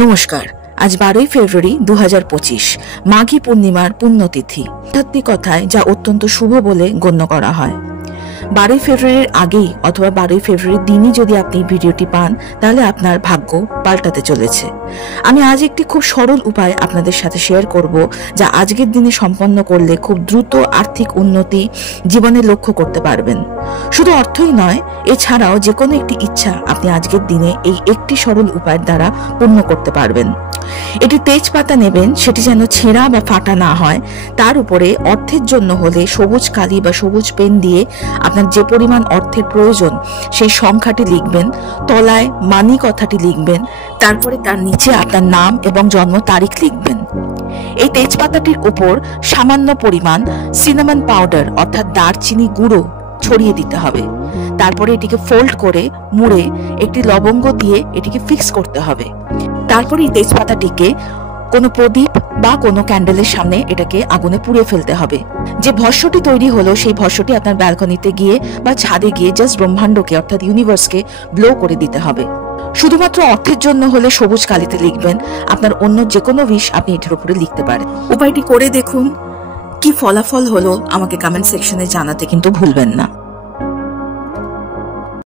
নমস্কার। আজ 12ই ফেব্রুয়ারি 2025 মাঘী পূর্ণিমার পুণ্যতিথি। আধ্যাত্মিক কথায় যা অত্যন্ত শুভ বলে গণ্য করা হয়। 12ই ফেব্রুয়ারির আগেই অথবা 12ই ফেব্রুয়ারির দিনই যদি আপনি ভিডিওটি পান, তাহলে আপনার ভাগ্য পাল্টাতে চলেছে। আমি আজ একটি খুব সরল উপায় আপনাদের সাথে শেয়ার করব, যা আজকের দিনে সম্পন্ন করলে খুব দ্রুত আর্থিক উন্নতি জীবনে লক্ষ্য করতে পারবেন। শুধু অর্থই নয়, এছাড়াও যে কোনো একটি ইচ্ছা আপনি আজকের দিনে এই একটি সরল উপায়ের দ্বারা পূর্ণ করতে পারবেন। এটি তেজপাতা নেবেন, সেটি যেন ছেঁড়া বা ফাটা না হয়। তার উপরে অর্থের জন্য হলে সবুজ কালি বা সবুজ পেন দিয়ে আপনার যে পরিমাণ অর্থের প্রয়োজন সেই সংখ্যাটি লিখবেন, তলায় মানি কথাটি লিখবেন, তারপরে তার নিচে আপনার নাম এবং জন্ম তারিখ লিখবেন। এই তেজপাতাটির উপর সামান্য পরিমাণ সিনামন পাউডার অর্থাৎ দারচিনি গুঁড়ো ছড়িয়ে দিতে হবে। তারপরে এটিকে ফোল্ড করে মুড়ে একটি লবঙ্গ দিয়ে এটিকে ফিক্স করতে হবে। তারপরে এই তেজপাতাটিকে কোনো প্রদীপ বা কোনো ক্যান্ডেলের সামনে এটাকে আগুনে পুড়িয়ে ফেলতে হবে। যে ভস্মটি তৈরি হলো সেই ভস্মটি আপনার ব্যালকনিতে গিয়ে বা ছাদে গিয়ে জাস্ট ব্রহ্মাণ্ডকে অর্থাৎ ইউনিভার্সকে ব্লো করে দিতে হবে। শুধুমাত্র অর্থের জন্য হলে সবুজ কালিতে লিখবেন, আপনার অন্য যে কোনো উইশ আপনি এটির উপরে লিখতে পারেন। উপায়টি করে দেখুন, কি ফলাফল হলো আমাকে কমেন্ট সেকশনে জানাতে কিন্তু ভুলবেন না।